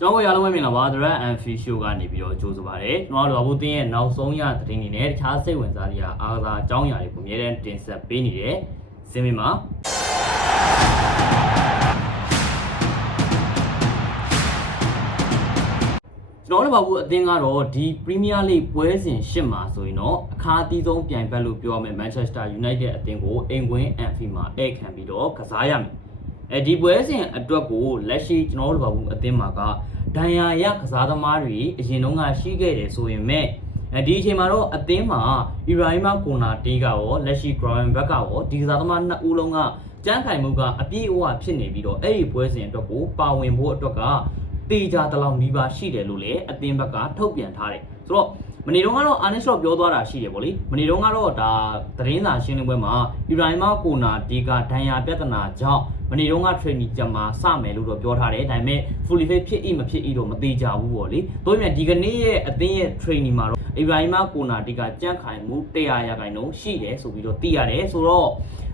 ကျွန်တော်တို့အားလုံးပဲမင်္ဂလာပါ The Red and Fish Show ကနေပြီးတော့ကြိုးစားပါရစေကျွန်တော်တို့ဘာဘူးတင်းရဲ့နောက်ဆုံးရသတင်းတွေနဲ့တခြားစိတ်ဝင်စားစရာအားကစားအကြောင်းအရာတွေကိုအများနဲ့တင်ဆက်ပေးနေတဲ့စင်မီမှာကျွန်တော်တို့ဘာဘူးအသင်းကတော့ဒီ Premier League ပွဲစဉ်၈မှာဆိုရင်တော့အခါအသီးဆုံးပြိုင်ဘက်လို့ပြောရမယ် Manchester United အသင်းကိုအင်ကွင်း Anfield မှာဧည့်ခံပြီးတော့ကစားရမယ် အဲဒီပွဲစဉ်အတွက်ကိုလက်ရှိကျွန်တော်တို့ဘာဘူးအသင်းမှာကဒဏ်ရာရကစားသမားတွေအရင်တုန်းကရှိခဲ့တယ်ဆိုရင်မဲ့အဲဒီအချိန်မှာတော့အသင်းမှာ Ibrahima Konate ကရောလက်ရှိ Ground Back ကရောဒီကစားသမားနှစ်ဦးလုံးကကြမ်းခိုင်မှုကအပြည့်အဝဖြစ်နေပြီးတော့အဲ့ဒီပွဲစဉ်အတွက်ကိုပါဝင်ဖို့အတွက်ကတေချာတလောက်နီးပါးရှိတယ်လို့လည်းအသင်းဘက်ကထုတ်ပြန်ထားတယ်ဆိုတော့မနေ့တုန်းကတော့အာနစ်လော့ပြောသွားတာရှိတယ်ဗောလေမနေ့တုန်းကတော့ဒါသတင်းစာရှင်းလင်းပွဲမှာအီဘရာဟီမာကိုနာဒီကဒဏ်ရာပြဿနာကြောင့်မ နေ့တုန်းက training ကြမှာစမယ်လို့တော့ပြောထားတယ်ဒါပေမဲ့ fully fit ဖြစ်၏မဖြစ်၏တော့မသေးကြဘူးဗောလေတို့မြဒီကနေ့ရဲ့အသင်းရဲ့ training မှာတော့အီဘရာဟီမာကိုနာဒီကကြန့်ခိုင်မှု100ရာခိုင်နှုန်းရှိတယ်ဆိုပြီးတော့သိရတယ်ဆိုတော့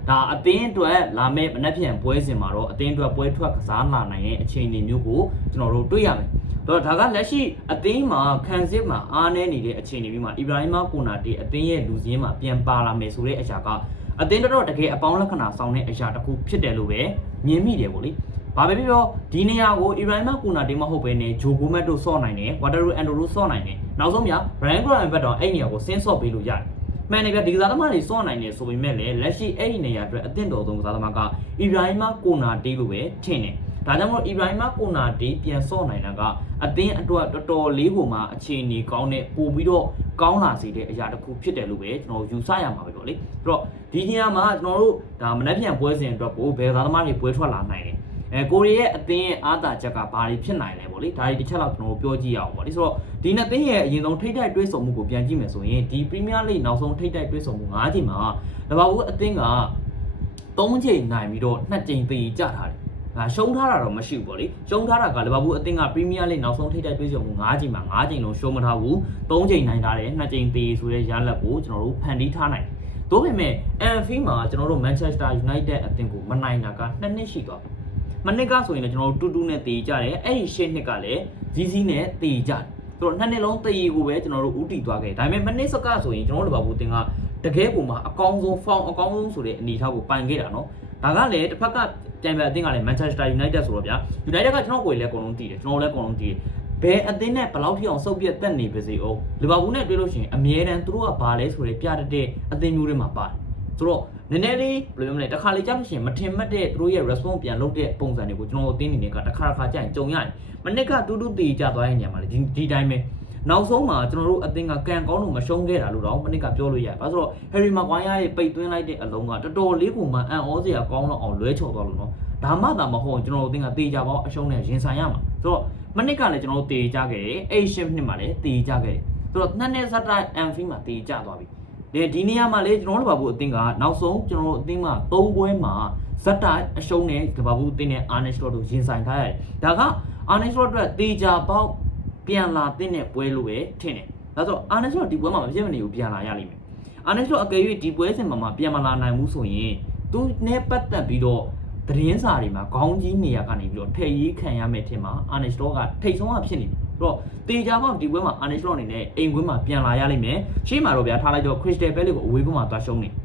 ဒါအသင်းအတွက်လာမယ့်မနက်ဖြန်ပွဲစဉ်မှာတော့အသင်းအတွက်ပွဲထွက်ကစားလာနိုင်တဲ့အခြေအနေမျိုးကိုကျွန်တော်တို့တွေ့ရမယ်။တော့ဒါကလက်ရှိအသင်းမှာခံစစ်မှာအားနည်းနေတဲ့အခြေအနေမျိုးမှာအီဘရာဟီမာကိုနာတီအသင်းရဲ့လူစင်းမှာပြန်ပါလာမယ်ဆိုတဲ့အရာက အသင်းတော်တကယ်အပေါင်းလက္ခဏာဆောင်တဲ့အရာတစ်ခုဖြစ်တယ်လို့ပဲမြင်မိတယ်ပေါ့လေ။ဘာပဲဖြစ်ဖြစ်ဒီနေရာကိုအီဘရာဟီမာကိုနာတီမဟုတ်ဘဲနဲ့ဂျိုဂိုမက်တို့ဆော့နိုင်တယ်ဝါတာရူအန်ဒိုတို့ဆော့နိုင်တယ်နောက်ဆုံးမြဘရန်ဂရန်ဘတ်တော့အဲ့နေရာကိုဆင်းဆော့ပေးလို့ရတယ်။မှန်တယ်ဗျဒီကစားသမားတွေစော့နိုင်တယ်ဆိုပေမဲ့လည်းလက်ရှိအဲ့ဒီနေရာအတွက်အသင့်တော်ဆုံးကစားသမားကအီဘရာဟီမာကိုနာတီလို့ပဲထင်တယ်။ ဒါကြောင့်မို့အီဘရာဟီမာကိုနာတီပြန်စော့နိုင်တာကအသင်းအတွက်တော်တော်လေးကိုမှအခြေအနေကောင်းတဲ့ပို့ပြီးတော့ကောင်းလာစေတဲ့အရာတစ်ခုဖြစ်တယ်လို့ပဲကျွန်တော်ယူဆရမှာပဲပေါ့လေ။အဲ့တော့ဒီနေရာမှာကျွန်တော်တို့ဒါမနှက်ပြန်ပွဲစဉ်အတွက်ကိုဘယ်ကစားသမားတွေပွဲထွက်လာနိုင်တယ်။အဲကိုရီးယားအသင်းရဲ့အားသာချက်ကဘာတွေဖြစ်နိုင်လဲပေါ့လေဒါတွေတစ်ချက်လောက်ကျွန်တော်တို့ပြောကြည့်ရအောင်ပေါ့လေဆိုတော့ဒီနှစ်သင်းရဲ့အရင်ဆုံးထိတ်တိုက်တွဲဆုံမှုကိုပြန်ကြည့်မယ်ဆိုရင်ဒီ Premier League နောက်ဆုံးထိတ်တိုက်တွဲဆုံမှု၅ချိန်မှာလဘာဘူးအသင်းက၃ချိန်နိုင်ပြီးတော့2ချိန်သေကြထားတယ်ဒါ ရှုံးထားတာတော့မရှိဘူးပေါ့လေရှုံးထားတာကလဘာဘူးအသင်းက Premier League နောက်ဆုံးထိတ်တိုက်တွဲဆုံမှု၅ချိန်မှာ၅ချိန်လုံးရှုံးမထားဘူး၃ချိန်နိုင်ထားတယ်2ချိန်သေဆိုတဲ့ရလဒ်ကိုကျွန်တော်တို့ဖန်တီးထားနိုင်တယ်။ဒါပေမဲ့ Anfield မှာကျွန်တော်တို့ Manchester United အသင်းကိုမနိုင်တာက2နှစ်ရှိသွားပြီ။မနစ်ကဆိုရင်လည်းကျွန်တော်တို့တူတူနဲ့တေကြတယ်။အဲ့ဒီရှစ်နှစ်ကလည်းဇီးဇီးနဲ့တေကြတယ်။ဆိုတော့နှစ်နှစ်လုံးတေကိုပဲကျွန်တော်တို့ဥတီသွားခဲ့။ဒါပေမဲ့မနစ်စကဆိုရင်ကျွန်တော်တို့လဘာဘူးတင်ကတကယ်ပုံမှာအကောင်းဆုံး form အကောင်းဆုံးဆိုတဲ့အနေအထားကိုပိုင်ခဲ့တာနော်။ ဒါကလည်းတစ်ဖက်ကကြံပြအသင်းကလည်း Manchester United ဆိုတော့ဗျာ United ကကျွန်တော်ကိုယ်လည်းအကုန်လုံးတည်တယ်ကျွန်တော်လည်းအကုန်လုံးတည်တယ်ဘယ်အသင်းနဲ့ဘယ်လောက်ထိအောင်စုပ်ပြတ်တက်နေပါစေအောင်လီဗာပူးနဲ့တွေ့လို့ရှိရင်အမြဲတမ်းသူတို့ကဘာလဲဆိုရဲပြတတ်တဲ့အသင်းမျိုးတွေမှာပါတယ်ဆိုတော့နည်းနည်းလေးဘယ်လိုမျိုးလဲတစ်ခါလေကြားလို့ရှိရင်မထင်မှတ်တဲ့သူတို့ရဲ့ response ပြန်လုပ်တဲ့ပုံစံတွေကိုကျွန်တော်တို့အသင်းအနေနဲ့ကတစ်ခါတစ်ခါကြာရင်ကြုံရတယ်မနစ်ကတူးတူးတည်ကြသွားတဲ့နေရာမှာလေဒီဒီတိုင်းပဲ နောက်ဆုံးမှာကျွန်တော်တို့အသင်းကကန်ကောင်းလို့မရှုံးခဲ့တာလို့တော့မနစ်ကပြောလို့ရတယ်။ဘာလို့ဆိုတော့ Harry Maguire ရဲ့ပိတ်သွင်းလိုက်တဲ့အလုံးကတော်တော်လေးကိုမှအံ့ဩစရာကောင်းတော့အောင်လွဲချော်သွားလို့နော်။ဒါမှသာမဟုတ်ကျွန်တော်တို့အသင်းကတေးကြပေါင်းအရှုံးနဲ့ရင်ဆိုင်ရမှာ။ဆိုတော့မနစ်ကလည်းကျွန်တော်တို့တေးကြခဲ့တယ်။အဲ့ရှင်းနှစ်မှာလည်းတေးကြခဲ့တယ်။ဆိုတော့နှစ်နှစ်ဇက်တိုင်း Anfield မှာတေးကြသွားပြီ။ဒီဒီနေရာမှာလေကျွန်တော်တို့ဘာဘူးအသင်းကနောက်ဆုံးကျွန်တော်တို့အသင်းမှာ၃ပွဲမှာဇက်တိုင်းအရှုံးနဲ့ကဘာဘူးအသင်းနဲ့ Arne Slot တို့ရင်ဆိုင်ထားရတယ်။ဒါက Arne Slot အတွက်တေးကြပေါင်း ပြန်လာတဲ့ပွဲလို့ပဲထင်တယ်။ဒါဆို Arne Slot ဒီပွဲမှာမဖြစ်မနေဘူးပြန်လာရလိမ့်မယ်။ Arne Slot အကယ်၍ဒီပွဲစဉ်မှာမှပြန်မလာနိုင်ဘူးဆိုရင်သူနဲ့ပတ်သက်ပြီးတော့သတင်းစာတွေမှာခေါင်းကြီးနေရာကနေပြီးတော့ထည့်ရေးခံရမယ်ထင်မှာ Arne Slot ကထိတ်ဆုံးကဖြစ်နေပြီ။အဲ့တော့တေချာပေါက်ဒီပွဲမှာ Arne Slot အနေနဲ့အိမ်ကွင်းမှာပြန်လာရလိမ့်မယ်။ရှေ့မှာတော့ဗျာထားလိုက်တော့ Crystal Palace ကိုအဝေးကွင်းမှာသွားရှုံးနေ။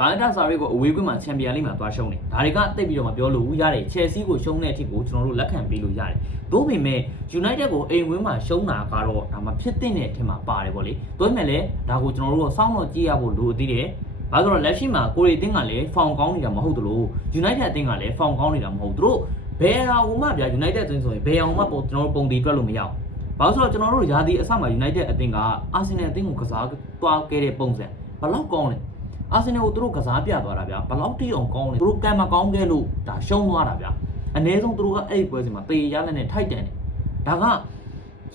ဂါလတာဆာရီကိုအဝေးကွင်းမှာချန်ပီယံလိမှာသွားရှုံးနေ။ဒါတွေကတိတ်ပြီးတော့မပြောလို့ဘူးရတယ်။ Chelsea ကိုရှုံးတဲ့အထိကိုကျွန်တော်တို့လက်ခံပေးလို့ရတယ်။သို့ပေမဲ့ United ကိုအိမ်ဝင်းမှာရှုံးတာကတော့ဒါမှဖြစ်တဲ့အထင်မှာပါတယ်ဗောလေ။သို့ပေမဲ့လည်းဒါကိုကျွန်တော်တို့ကစောင့်တော့ကြည့်ရဖို့လိုသေးတယ်။ဘာလို့လဲလက်ရှိမှာကိုရီအသင်းကလည်းဖောင်ကောင်းနေတာမဟုတ်သလို United အသင်းကလည်းဖောင်ကောင်းနေတာမဟုတ်သူတို့ဘယ်ဟာဟိုမှဗျာ United အသင်းဆိုရင်ဘယ်အောင်မှပုံကျွန်တော်တို့ပုံတည်တွက်လို့မရဘူး။ဘာလို့ဆိုတော့ကျွန်တော်တို့ရာသီအစမှာ United အသင်းက Arsenal အသင်းကိုကစားသွားခဲ့တဲ့ပုံစံဘယ်လောက်ကောင်းလဲ။ Arsenal ကိုသူတို့ကစားပြသွားတာဗျာဘယ်လောက်တိအောင်ကောင်းလဲ။သူတို့ကံမကောင်းခဲ့လို့ဒါရှုံးသွားတာဗျာ။အနည်းဆုံးသူတို့ကအဲ့ဒီပွဲစဉ်မှာတေရလက်နဲ့ထိုက်တန်တယ်။ဒါက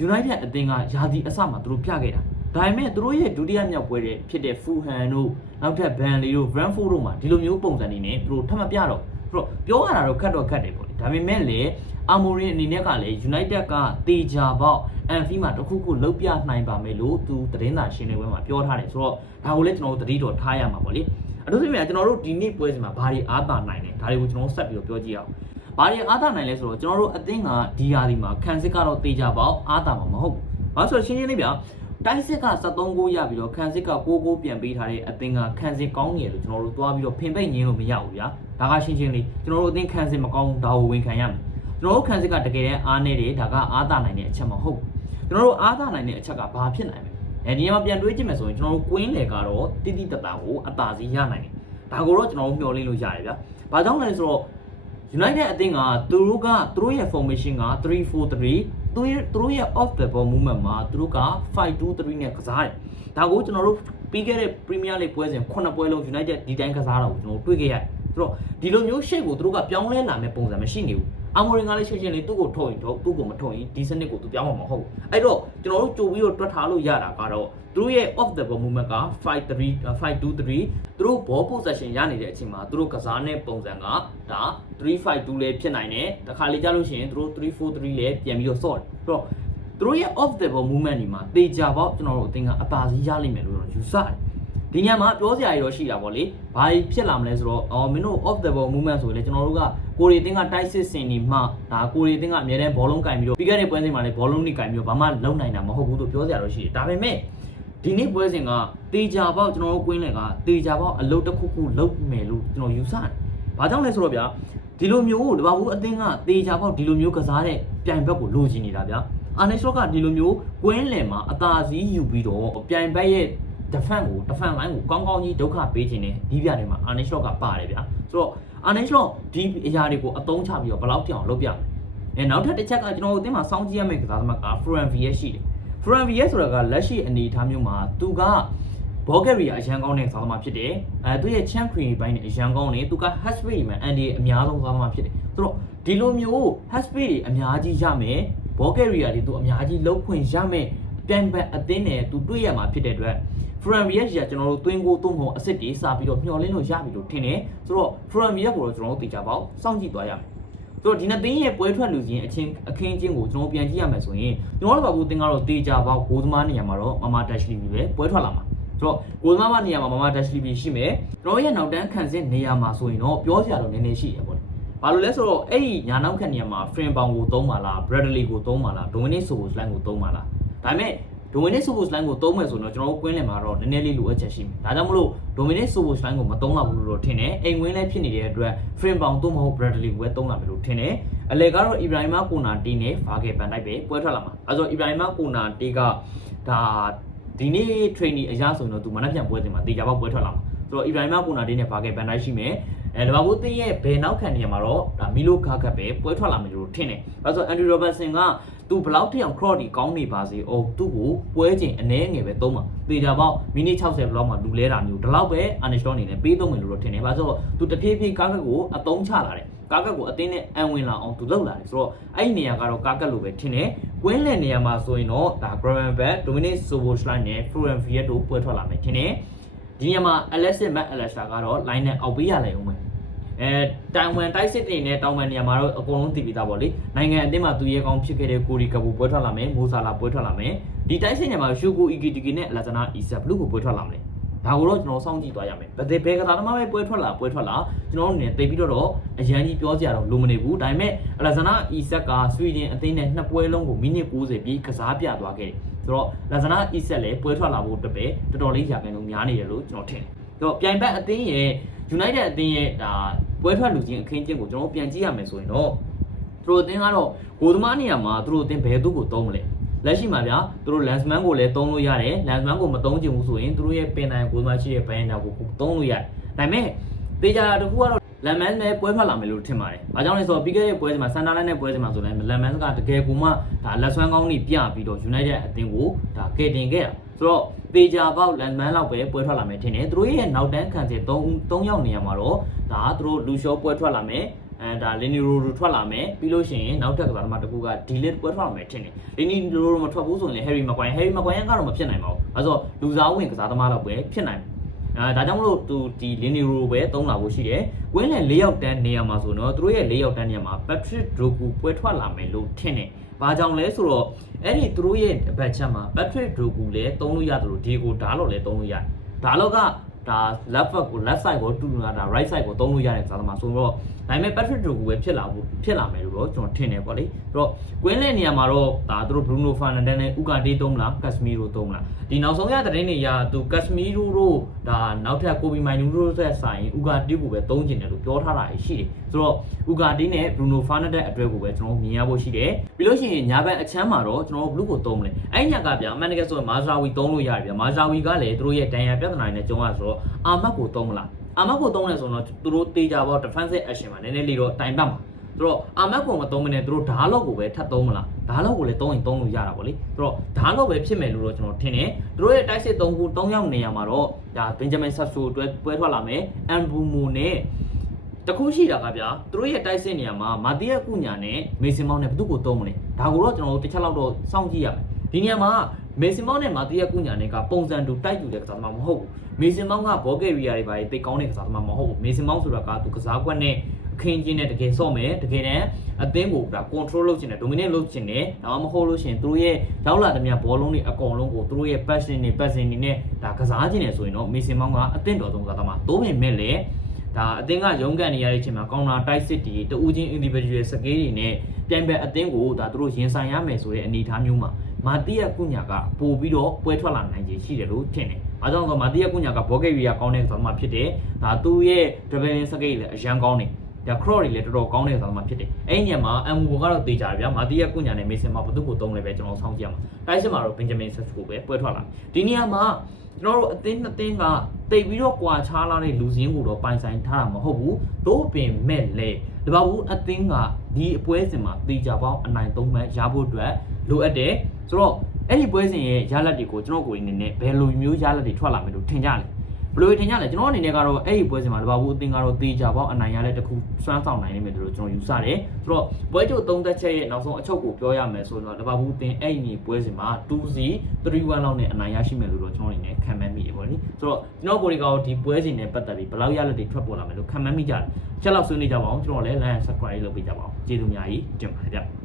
United အသင်းကရာသီအစမှာသူတို့ပြခဲ့တာ။ဒါပေမဲ့သူတို့ရဲ့ဒုတိယမြောက်ပွဲတွေဖြစ်တဲ့ Fulham တို့နောက်ထပ် Burnley တို့ Brentford တို့မှာဒီလိုမျိုးပုံစံနေနဲ့သူတို့ထပ်မပြတော့ သူတို့ပြောရတာတော့ခက်တော့ခက်တယ်ပေါ့လေဒါပေမဲ့လည်းအာမိုရင်အနေနဲ့ကလည်း United ကတေချာပေါက် Anfield မှာတခုခုလုတ်ပြနိုင်ပါမယ်လို့သူသတင်းစာရှင်းလင်းပွဲမှာပြောထားတယ်ဆိုတော့ဒါကိုလည်းကျွန်တော်တို့သတိတော်ထားရမှာပေါ့လေအထူးသဖြင့်ကျွန်တော်တို့ဒီနေ့ပွဲစဉ်မှာဘာတွေအားသာနိုင်လဲဒါတွေကိုကျွန်တော်ဆက်ပြီးတော့ပြောကြည့်အောင်ဘာတွေအားသာနိုင်လဲဆိုတော့ကျွန်တော်တို့အသင်းကဒီဟာဒီမှာခံစစ်ကတော့တေချာပေါက်အားသာမှာမဟုတ်ဘူး။ဘာလို့ဆိုတော့ရှင်းရှင်းလေးဗျာ တိုင်းစစ်က73ကိုရပြီးတော့ခံစစ်က6ကိုပြန်ပေးထားတဲ့အသင်းကခံစစ်ကောင်းငယ်လို့ကျွန်တော်တို့သွားပြီးတော့ဖင်ပိတ်ငင်းလို့မရဘူးဗျာ။ဒါကရှင်းရှင်းလေးကျွန်တော်တို့အသင်းခံစစ်မကောင်းဘူးဒါကိုဝန်ခံရမယ်။ကျွန်တော်တို့ခံစစ်ကတကယ်တမ်းအားနေတယ်ဒါကအားသာနိုင်တဲ့အချက်မဟုတ်ဘူး။ကျွန်တော်တို့အားသာနိုင်တဲ့အချက်ကဘာဖြစ်နိုင်လဲ။အဲဒီမှာပြန်တွေးကြည့်မယ်ဆိုရင်ကျွန်တော်တို့ကွင်းလေကတော့တိတိတတ်တာကိုအသာစီးရနိုင်တယ်။ဒါကိုတော့ကျွန်တော်တို့မျှော်လင့်လို့ရတယ်ဗျာ။ဘာကြောင့်လဲဆိုတော့ United အသင်းကသူတို့ကသူတို့ရဲ့ formation က343 သူတို့သူတို့ရဲ့ off the ball movement မှာသူတို့က523နဲ့ကစားတယ်။ဒါကိုကျွန်တော်တို့ပြီးခဲ့တဲ့ Premier League ပွဲစဉ်9ပွဲလုံး United ဒီတိုင်းကစားတာကိုကျွန်တော်တို့တွေ့ခဲ့ရတယ်။ ဆိုတော့ဒီလိုမျိုး shape ကိုသူတို့ကပြောင်းလဲလာမဲ့ပုံစံမရှိနေဘူး။အမိုရင်ကလည်းရှင်းရှင်းလေးသူ့ကိုထုတ်ရင်ထုတ်သူ့ကိုမထုတ်ရင်ဒီစနစ်ကိုသူပြောင်းမှာမဟုတ်ဘူး။အဲ့တော့ကျွန်တော်တို့ကြိုပြီးတော့တွက်ထားလို့ရတာကတော့သူတို့ရဲ့ off the ball movement က53 523သူတို့ ball possession ရနေတဲ့အချိန်မှာသူတို့ကစားတဲ့ပုံစံကဒါ352လည်းဖြစ်နိုင်တယ်။တခါလေကြားလို့ရှိရင်သူတို့343လည်းပြန်ပြီးတော့ sort ဆိုတော့သူတို့ရဲ့ off the ball movement ဒီမှာတေချာပေါက်ကျွန်တော်တို့အသင်းကအပါစီးရလိမ့်မယ်လို့တော့ယူဆတယ်။ ဒီညမှာပြောစရာတွေတော့ရှိတာပေါ့လေ။ဘာဖြစ်လာမလဲဆိုတော့အော်မင်းတို့ off the ball movement ဆိုရင်လေကျွန်တော်တို့ကကိုရီတင်းကတိုက်စစ်စင်နေမှဒါကိုရီတင်းကအများတန်းဘောလုံးကင်ပြီးတော့ပြီးခဲ့တဲ့ပွဲစဉ်မှာလည်းဘောလုံးတွေကင်ပြီးတော့ဘာမှလုံနိုင်တာမဟုတ်ဘူးလို့ပြောစရာတော့ရှိတယ်။ဒါပေမဲ့ဒီနေ့ပွဲစဉ်ကတေချာပေါက်ကျွန်တော်တို့ကွင်းလယ်ကတေချာပေါက်အလုတ်တစ်ခုခုလုတ်မယ်လို့ကျွန်တော်ယူဆတယ်။ဘာကြောင့်လဲဆိုတော့ဗျာဒီလိုမျိုးကိုတဘာဘူးအသင်းကတေချာပေါက်ဒီလိုမျိုးကစားတဲ့ပြိုင်ဘက်ကိုလိုချင်နေတာဗျာ။အာနေရှော့ကဒီလိုမျိုးကွင်းလယ်မှာအသာစီးယူပြီးတော့ပြိုင်ဘက်ရဲ့ defense ကို defense line ကိုကောင်းကောင်းကြီးဒုက္ခပေးခြင်းနဲ့ဒီပြတွေမှာ Arne Slot ကပါတယ်ဗျာဆိုတော့ Arne Slot ဒီအရာတွေကိုအသုံးချပြီးတော့ဘယ်လောက်တောင်လုပ်ပြမလဲအဲနောက်ထပ်တစ်ချက်ကကျွန်တော်တို့အသင်းမှာစောင့်ကြည့်ရမယ့်ကစားသမားက Fran VS ရှိတယ် Fran VS ဆိုတာကလက်ရှိအနေအထားမျိုးမှာသူကဘောဂရီယာအရန်ကောင်းတဲ့ကစားသမားဖြစ်တယ်အဲသူရဲ့ champ cream ဘိုင်းနဲ့အရန်ကောင်းတယ်သူက hash rate မှာအန်ဒီအများဆုံးကစားသမားဖြစ်တယ်ဆိုတော့ဒီလိုမျိုး hash rate တွေအများကြီးရမယ်ဘောဂရီယာတွေသူအများကြီးလုံးခွင့်ရမယ် ပြိုင်ဘက်အသင်းနဲ့သူတွေ့ရမှာဖြစ်တဲ့အတွက် From React ကကျွန်တော်တို့သွင်းကိုသုံးဖို့အစ်စ်တွေစပြီးတော့မျှော်လင့်လို့ရပြီလို့ထင်တယ်ဆိုတော့ From React ကိုတော့ကျွန်တော်တို့သိကြပါအောင်စောင့်ကြည့်သွားရမယ်ဆိုတော့ဒီနှစ်သိန်းရဲ့ပွဲထွက်လူချင်းအချင်းအခင်းချင်းကိုကျွန်တော်ပြန်ကြည့်ရမယ်ဆိုရင်ကျွန်တော်တို့ဘာဘူးတင်ကတော့တေချာပေါက်ဂိုးသမားနေရာမှာတော့မမတက်ရှလီဘီပဲပွဲထွက်လာမှာဆိုတော့ဂိုးသမားမနေရာမှာမမတက်ရှလီဘီရှိမယ်ကျွန်တော်ရဲ့နောက်တန်းခံစစ်နေရာမှာဆိုရင်တော့ပြောစရာတော့နည်းနည်းရှိရပေါ့လေဘာလို့လဲဆိုတော့အဲ့ဒီညာနောက်ခံနေရာမှာ frame ပေါင်ကိုသုံးပါလား Bradley ကိုသုံးပါလား Dominic Soboslai ကိုသုံးပါလား ဒါပေမဲ့ Dominic Soboslai ကိုသုံးမယ်ဆိုတော့ကျွန်တော်တို့ကွင်းလင်မှာတော့နည်းနည်းလေးလိုအပ်ချက်ရှိမယ်ဒါကြောင့်မလို့ Dominic Soboslai ကိုမသုံးလောက်ဘူးလို့တော့ထင်တယ်အိမ်ဝင်းလည်းဖြစ်နေတဲ့အတွက် frame ပေါင်သို့မဟုတ် Bradley ကိုပဲသုံးလာမယ်လို့ထင်တယ်အလေကတော့ Ibrahima Konate နဲ့ Vargas Van Dijk ပဲပွဲထွက်လာမှာအဲဆို Ibrahima Konate ကဒါဒီနေ့ training အရဆိုရင်တော့သူမနက်ဖြန်ပွဲစဉ်မှာတေချာပေါက်ပွဲထွက်လာမှာဆိုတော့ Ibrahima Konate နဲ့ Vargas Van Dijk ရှိမယ်အဲလဘာဘူးတင်းရဲ့ဘယ်နောက်ခံနေရမှာတော့ဒါမီလိုဂါဂတ်ပဲပွဲထွက်လာမယ်လို့ထင်တယ်အဲဆို Andrew Robertson က သူဘလောက်ထိအောင် cross ဒီကောင်းနေပါစေ။အိုးသူ့ကိုပွဲချိန်အနည်းငယ်ပဲသုံးပါ။တေချာပေါက်မိနစ်60ဘလောက်မှလူလဲတာမျိုးဒီလောက်ပဲ Arnold အနေနဲ့ပေးသုံးမယ်လို့တော့ထင်တယ်။ဘာလို့ဆိုတော့သူတဖြည်းဖြည်းကားကတ်ကိုအသုံးချလာတယ်။ကားကတ်ကိုအတင်းနဲ့အန်ဝင်လာအောင်သူလုပ်လာတယ်။ဆိုတော့အဲ့ဒီနေရာကတော့ကားကတ်လိုပဲထင်တယ်။ကွင်းလယ်နေရာမှာဆိုရင်တော့ဒါ Gravenberch, Dominic Soboslai နဲ့ Florian Wirtz တို့ပွဲထွက်လာမယ်ထင်တယ်။ဒီနေရာမှာ Alexis Mac Allister ကတော့ line နဲ့အောက်ပေးရလိုက်အောင်မယ်။ အဲတိုင်ဝမ်တိုက်စစ်တွေနဲ့တောင်ဝမ်နေရာမှာတော့အကုန်လုံးတည်ပြီးသားပေါ့လေနိုင်ငံအသင်းမှာသူရဲကောင်းဖြစ်ခဲ့တဲ့ကိုရီကဘူပွဲထွက်လာမယ်မိုဆာလာပွဲထွက်လာမယ်ဒီတိုက်စစ်နေရာမှာရှူကိုအီဂီတီကီနဲ့လာဇနာအီဆက်ဘလူးကိုပွဲထွက်လာမယ်ဒါကိုတော့ကျွန်တော်စောင့်ကြည့်သွားရမယ်ဘယ်ဘယ်ကစားသမားပဲပွဲထွက်လာပွဲထွက်လာကျွန်တော်တို့အနေနဲ့တိတ်ပြီးတော့အရန်ကြီးပြောကြရတော့လိုမနေဘူးဒါပေမဲ့လာဇနာအီဆက်ကဆွီဒင်အသင်းနဲ့နှစ်ပွဲလုံးကိုမိနစ်60ပြီးကစားပြသွားခဲ့တယ်ဆိုတော့လာဇနာအီဆက်လည်းပွဲထွက်လာဖို့အတွက်ပဲတော်တော်လေးရာခိုင်နှုန်းများနေတယ်လို့ကျွန်တော်ထင်တယ် တော့ပြိုင်ဘက်အသင်းရဲ့ United အသင်းရဲ့ဒါပွဲထွက်လူချင်းအခင်းချင်းကိုကျွန်တော်ပြန်ကြည့်ရမယ်ဆိုရင်တော့သူတို့အသင်းကတော့ဂိုးသမားနေရာမှာသူတို့အသင်းဘယ်သူ့ကိုသုံးမလဲလက်ရှိမှာဗျာသူတို့ Lensman ကိုလည်းသုံးလို့ရတယ် Lensman ကိုမသုံးချင်ဘူးဆိုရင်သူတို့ရဲ့ပင်တိုင်းဂိုးသမားရှိတဲ့ဘိုင်းနာကိုသုံးလို့ရတယ်ဒါပေမဲ့တေချာတခုကတော့လမ်မန်နဲ့ပွဲထွက်လာမယ်လို့ထင်ပါတယ်။ဘာကြောင့်လဲဆိုတော့ပြီးခဲ့တဲ့ပွဲစဉ်မှာဆန်တာလိုင်းနဲ့ပွဲစဉ်မှာဆိုလည်းလမ်မန်ကတကယ်ကိုမှဒါလက်ဆွမ်းကောင်းကြီးပြပြီးတော့ United အသင်းကိုဒါကယ်တင်ခဲ့တာ။ ဆိုတော့တေချာပေါက်လမ်မန်လောက်ပဲပွဲထွက်လာမယ်ထင်တယ်။သူတို့ရဲ့နောက်တန်းခံစစ်3 3ယောက်နေရာမှာတော့ဒါသူတို့လူရှောပွဲထွက်လာမယ်။အဲဒါလီနီရိုရိုထွက်လာမယ်ပြီးလို့ရှိရင်နောက်ထပ်ကစားသမားတစ်ခုကဒီလစ်ပွဲထွက်လာမယ်ထင်တယ်လီနီရိုရိုမထွက်ဘူးဆိုရင်လည်းဟယ်ရီမကွိုင်ဟယ်ရီမကွိုင်ကတော့မဖြစ်နိုင်ပါဘူးအဲဆိုလူစားဝင်ကစားသမားတော့ပဲဖြစ်နိုင် အဲဒါကြောင့်မလို့သူဒီလင်းနီရိုပဲသုံးလာဖို့ရှိတယ်။ဝင်းလန်၄ယောက်တန်းနေရာမှာဆိုတော့သူတို့ရဲ့၄ယောက်တန်းနေရာမှာ Patrick Drogu ပွဲထွက်လာမယ်လို့ထင်တယ်။ဘာကြောင့်လဲဆိုတော့အဲ့ဒီသူတို့ရဲ့ဘတ်ချက်မှာ Patrick Drogu လည်းသုံးလို့ရတယ်လို့ဒီကိုဓာတ်လို့လည်းသုံးလို့ရတယ်။ဓာတ်လောက်က ဒါ left foot ကို left side ကိုတူတူလာဒါ right side ကိုသုံးလို့ရတဲ့ကစားသမားဆိုတော့ဒါပေမဲ့ Patrick Dogu ပဲဖြစ်လာဖို့ဖြစ်လာမယ်လို့တော့ကျွန်တော်ထင်တယ်ပေါ့လေအဲ့တော့ Queen တဲ့နေရာမှာတော့ဒါသူတို့ Bruno Fernandes နဲ့ Ugarte သုံးမလား Casemiro သုံးမလားဒီနောက်ဆုံးရတဲ့တဲ့နေရာသူ Casemiro တို့ဒါနောက်ထပ် Kobe Mainoo တို့ဆက်ဆိုင် Ugarte ကိုပဲသုံးကျင်တယ်လို့ပြောထားတာရှိတယ်ဆိုတော့ Ugarte နဲ့ Bruno Fernandes အတွက်ကိုပဲကျွန်တော်မြင်ရဖို့ရှိတယ်ပြီးလို့ရှိရင်ညာဘက်အချမ်းမှာတော့ကျွန်တော် blue ကိုသုံးမလဲအဲ့ညကဗျာအမှန်တကယ်ဆိုရင် Mazraoui သုံးလို့ရတယ်ဗျာ Mazraoui ကလည်းသူတို့ရဲ့ဒဏ်ရာပြဿနာတွေနဲ့ကြုံရဆိုတော့အာမတ်ကိုသုံးမလားအာမတ်ကိုသုံးလဲဆိုတော့သူတို့တေးကြပေါ့ defensive action မှာနည်းနည်းလေးတော့တိုင်ပတ်မှာသူတို့အာမတ်ကိုမသုံးမနဲ့သူတို့ဓာတ်လောက်ကိုပဲထပ်သုံးမလားဓာတ်လောက်ကိုလည်းသုံးရင်သုံးလို့ရတာပေါ့လေသူတို့ဓာတ်လောက်ပဲဖြစ်မယ်လို့တော့ကျွန်တော်ထင်တယ်သူတို့ရဲ့တိုက်စစ်၃ခု၃ယောက်နေရာမှာတော့ဒါ Benjamin Sasso တွဲပွဲထွက်လာမယ် Ambumo နဲ့တခုရှိတာကဗျာသူတို့ရဲ့တိုက်စစ်နေရာမှာမာတီယက်ကုညာနဲ့မေစင်မောင်းနဲ့ဘယ်သူကိုသုံးမလဲဒါကိုတော့ကျွန်တော်တို့တစ်ချက်လောက်တော့စောင့်ကြည့်ရမယ်ဒီနေရာမှာ မေစင်မောင်းနဲ့မာတီယက်ကုညာနဲ့ကပုံစံတူတိုက်တူတဲ့ကစားသမားမဟုတ်ဘူးမေစင်မောင်းကဘောကယ်ရီယာတွေပါတိတ်ကောင်းတဲ့ကစားသမားမဟုတ်ဘူးမေစင်မောင်းဆိုတာကသူကစားကွက်နဲ့အခင်းချင်းနဲ့တကယ်စော့မယ်တကယ်တမ်းအသင်းကိုဒါ control လုပ်ချင်တယ် dominate လုပ်ချင်တယ်ဒါမှမဟုတ်လို့ရှိရင်သူတို့ရဲ့ရောက်လာတဲ့မြဘောလုံးတွေအကုန်လုံးကိုသူတို့ရဲ့ passion တွေ passion တွေနဲ့ဒါကစားချင်တယ်ဆိုရင်တော့မေစင်မောင်းကအသင့်တော်ဆုံးကစားသမားသို့ပေမဲ့လည်းဒါအသင်းကရုန်းကန်နေရတဲ့အချိန်မှာကောင်တာတိုက်စစ်တီတူးချင်း individual စကေးတွေနဲ့ပြိုင်ဘက်အသင်းကိုဒါသူတို့ရင်ဆိုင်ရမယ်ဆိုတဲ့အနေအထားမျိုးမှာ မာတီယာကုညာကပို့ပြီးတော့ပွဲထွက်လာနိုင်ခြေရှိတယ်လို့ထင်တယ်။အားကြောင့်ဆိုမာတီယာကုညာကဘော့ဂက်ရီယာကောင်းတဲ့ဆောင်မှဖြစ်တယ်။ဒါသူ့ရဲ့ dribbling စကေးလည်းအရန်ကောင်းတယ်။ဒါ cross တွေလည်းတော်တော်ကောင်းတဲ့ဆောင်မှဖြစ်တယ်။အဲ့ဒီညမှာအမ်ဘူဘောကတော့တေးကြတယ်ဗျာ။မာတီယာကုညာနဲ့မေဆင်မှာဘသူ့ကိုတုံးလဲပဲကျွန်တော်ဆောင်းကြည့်ရမှာ။တိုက်စစ်မှာတော့ Benjamin Sesko ပဲပွဲထွက်လာ။ဒီနေရာမှာကျွန်တော်တို့အသင်းနှစ်သင်းကတိတ်ပြီးတော့ကွာခြားလာတဲ့လူစင်းကိုတော့ပိုင်ဆိုင်ထားတာမဟုတ်ဘူး။တို့ပင်မဲ့လေတပါဘူးအသင်းကဒီအပွဲစဉ်မှာတေချာပေါင်းအနိုင်သုံးမှတ်ရဖို့အတွက်လိုအပ်တယ်။ ဆိုတော့အဲ့ဒီပွဲစဉ်ရဲ့ရလဒ်တွေကိုကျွန်တော်ကိုယ်အနေနဲ့ဘယ်လိုမျိုးရလဒ်တွေထွက်လာမယ်လို့ထင်ကြလဲ။ဘယ်လိုထင်ကြလဲကျွန်တော်အနေနဲ့ကတော့အဲ့ဒီပွဲစဉ်မှာတပါဘူးအသင်းကတော့တေချာပေါင်းအနိုင်ရတဲ့တခုစွမ်းဆောင်နိုင်နေမယ်လို့ကျွန်တော်ယူဆတယ်။ဆိုတော့ပွဲချုပ်သုံးသက်ချက်ရဲ့နောက်ဆုံးအချုပ်ကိုပြောရမယ်ဆိုတော့တပါဘူးအသင်းအဲ့ဒီပွဲစဉ်မှာ2-0 3-1လောက်နဲ့အနိုင်ရရှိမယ်လို့တော့ကျွန်တော်အနေနဲ့ခံမှန်းမိတယ်ပေါ့လေ။ဆိုတော့ကျွန်တော်ကိုယ်တွေကဒီပွဲစဉ်နဲ့ပတ်သက်ပြီးဘယ်လောက်ရလဒ်တွေထွက်ပေါ်လာမယ်လို့ခံမှန်းမိကြတယ်။ချက်လောက်ဆွေးနွေးကြပါအောင်ကျွန်တော်လည်း like and subscribe လုပ်ပေးကြပါအောင်ကျေးဇူးအများကြီးတင်ပါတယ်ဗျ။